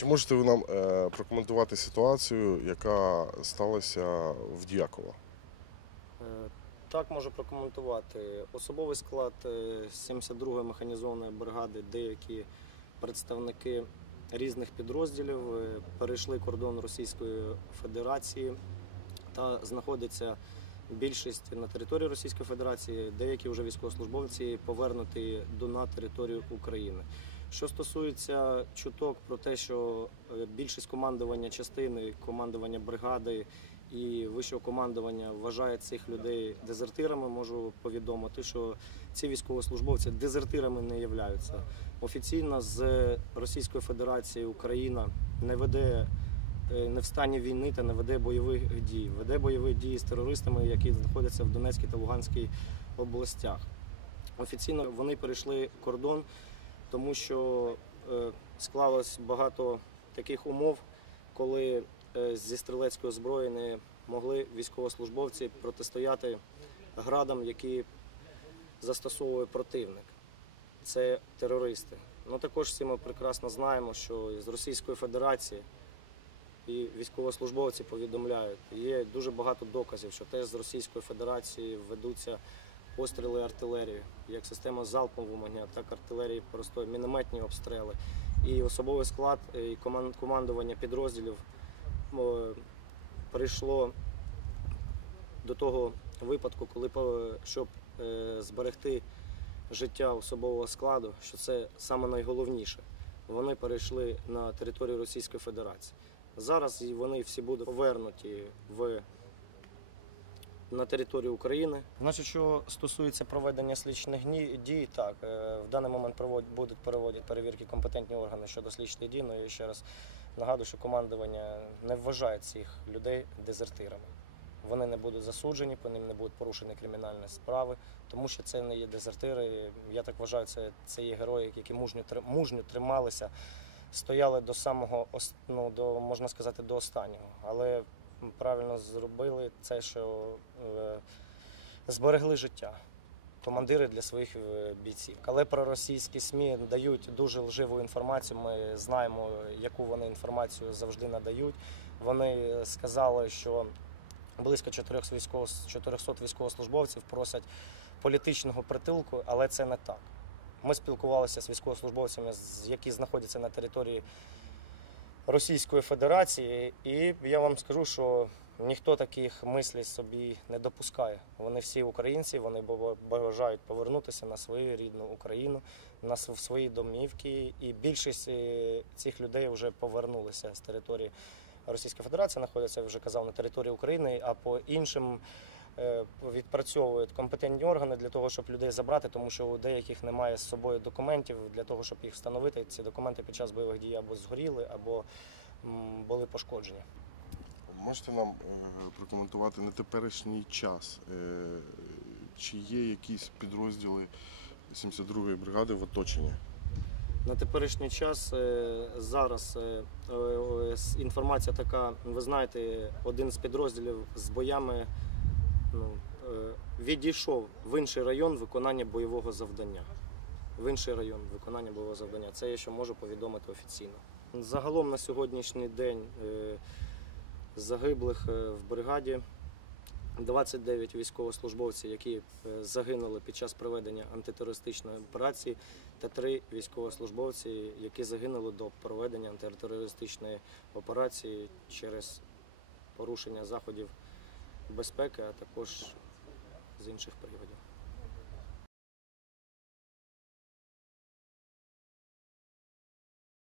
Чи можете ви нам е, прокоментувати ситуацію, яка сталася в Діяково? Е, Так, можу прокоментувати. Особовий склад е, 72-ї механізованої бригади, деякі представники різних підрозділів е, перейшли кордон Російської Федерації та знаходяться більшість на території Російської Федерації, деякі вже військовослужбовці повернуті до на територію України. Що стосується чуток про те, що е, більшість командування частини, командування бригади і вищого командування вважає цих людей дезертирами, можу повідомити, що ці військовослужбовці дезертирами не являються. Офіційно з Російської Федерації Україна не веде е, не в стані війни та не веде бойових дій. Веде бойові дії з терористами, які знаходяться в Донецькій та Луганській областях. Офіційно вони перейшли кордон, тому що е, склалось багато таких умов, коли е, зі стрілецької зброї не могли військовослужбовці протистояти градам, які застосовує противник. Це терористи. Ну також всі ми прекрасно знаємо, що з Російської Федерації і військовослужбовці повідомляють, є дуже багато доказів, що теж з Російської Федерації ведуться постріли артилерії, як система залпового вогня, так артилерії простої, мінометні обстріли. І особовий склад і командування підрозділів прийшло до того випадку, коли щоб е, зберегти життя особового складу, що це саме найголовніше. Вони перейшли на територію Російської Федерації. Зараз вони всі будуть повернуті в на територію України. Значить, що стосується проведення слідчих дій, так е, в даний момент проводять будуть проводять перевірки компетентні органи щодо слідчих дій. Ну і ще раз нагадую, що командування не вважає цих людей дезертирами. Вони не будуть засуджені, по ним не будуть порушені кримінальні справи, тому що це не є дезертири. Я так вважаю, це, це є герої, які мужньо, мужньо трималися, стояли до самого ну, до, можна сказати, до останнього. Але правильно зробили це, що е, зберегли життя. Командири для своїх е, бійців. Але про російські СМІ дають дуже лживу інформацію. Ми знаємо, яку вони інформацію завжди надають. Вони сказали, що близько 400 військово- 400 військовослужбовців просять політичного притулку, але це не так. Ми спілкувалися з військовослужбовцями, які знаходяться на території Російської Федерації, і я вам скажу, що ніхто таких мислей собі не допускає. Вони всі українці, вони бажають повернутися на свою рідну Україну, на свої домівки. І більшість е, цих людей вже повернулися з території Російської Федерації, знаходяться, вже казав, на території України, а по іншим відпрацьовують компетентні органи для того, щоб людей забрати, тому що у деяких немає з собою документів для того, щоб їх встановити. Ці документи під час бойових дій або згоріли, або були пошкоджені. Можете нам е, прокоментувати на теперішній час? Е, чи є якісь підрозділи 72-ї бригади в оточенні? На теперішній час е, зараз е, е, інформація така, ви знаєте, один з підрозділів з боями ну, е, відійшов в інший район виконання бойового завдання. В інший район виконання бойового завдання. Це я ще можу повідомити офіційно. Загалом на сьогоднішній день е, загиблих е, в бригаді 29 військовослужбовців, які загинули під час проведення антитерористичної операції, та три військовослужбовці, які загинули до проведення антитерористичної операції через порушення заходів безпеки, а також з інших приводів.